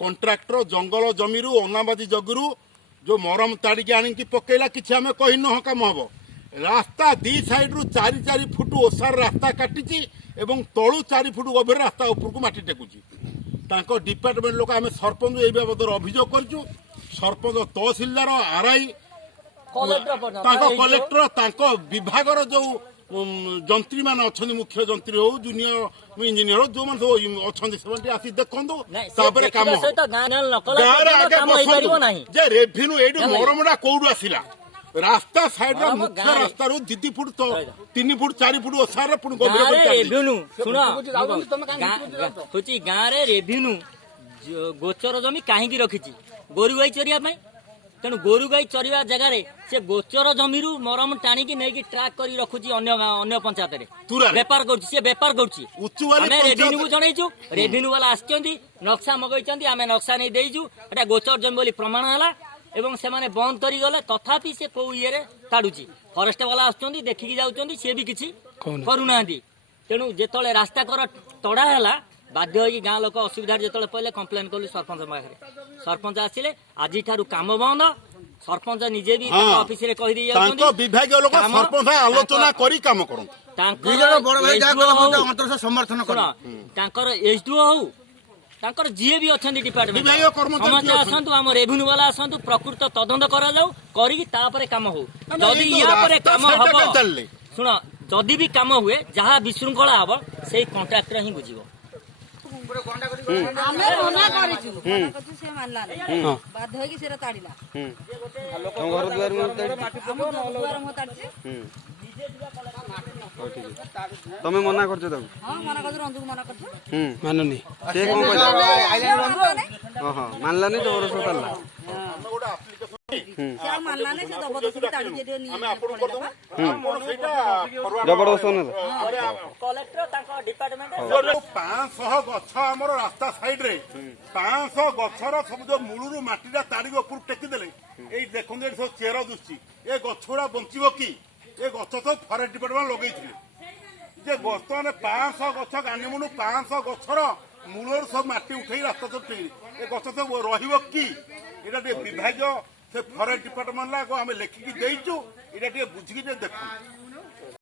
contractor जंगल जमी अनाबादी जगरू जो मरम ताड़िकी आनिकी पकेला किसी आम कहन काम हम रास्ता दी साइड रु 4 फुट ओसार रास्ता काटी तलु 4 फुट गभीर रास्ता उपरको माटी टेकुची डिपार्टमेंट लोक आम सरपंच ये बाबद अभियोग करूँ सरपंच तहसिलदार आरआई कलेक्टर विभागर जो जंत्री मान अच्छा मुख्य जंत्री हो जूनियर इंजीनियर जो मैंने अच्छा से आसी देखो कम रेभेन्यू ये मरमटा कौटू आसला रास्ता साइड मुख्य रास्ता 2 फुट 3 फुट 4 फुट ओसार गाँव रेभेन्यू गोचर जमी कहीं रखी गोरु गाई चरिया तेणु गोरु गाई चरवा जगार से गोचर जमी मरम टाणिकी नहीं ट्राक कर रखुची अन्य पंचायत बेपार बेपार रेभेन्यू को जनईचु रेभेन्यू वाला आसचंदी नक्शा मगई आम नक्शा नहीं देचु एटा गोचर जमी बोली प्रमाण है एवं से माने बंद करी गले तथापि से को ये ताड़ुची फरेस्ट वाला आसुचंदी देखिकी जाउचंदी से भी किछि करूना तेणु जेतले रास्ता कर तड़ा है बाध्य होगी गाँ लोक असुविधा जो पहले कम्प्लेन कलु सरपंच पाखे सरपंच आसिले आज ठारू काम बंद सरपंच निजे भी ऑफिस रे कहि दिया विभाग लोक सरपंच आलोचना करी काम करन समर्थन कर तांकर एसडीओ हो तांकर जीए भी अछंती डिपार्टमेंट समस्त आसंतु हम रेवेन्यू वाला आसंतु प्रकृत तदंत करा जाऊ करी तापर काम हो जदी या पर काम हबो सुनो जदी भी काम हुए जहां विशृंखला हबो सेही कॉन्ट्रैक्टर ही बुझिबो आमे मना करिछु कछु से मानला बाध्य होई कि सेरा ताडिला हम घर द्वार में ताडछि तमे मना करछो तब हां मना करछु रंजू मना करछु माननी से कोन कहला हां मानला नहीं तो बरस उतारला से मानला नहीं से जबरदस्ती ताडी जे नि हम आपन कर दबो कोन सेटा जबरदस्त न कलेक्टर ताको डिपार्टमेंट 500 गछ हमर रास्ता साइड रे 500 गछर सब जो मूलरू माटीटा ताड़ी ऊपर टेकी देले एई देखन ए सब चेर दुछि ए गछुड़ा बंचिबो की ए गछ तो फरेस्ट डिपार्टमेंट लगई थिले जे बर्तमान 500 गछ गानिमुनु 500 गछर मूलर सब माटी उठेई रास्ता सब टेकी ए गछ तो रहिबो की एटा विभाग से फरेस्ट डिपार्टमेंट ला आम लेखिकी देचु ये बुझिकी देखो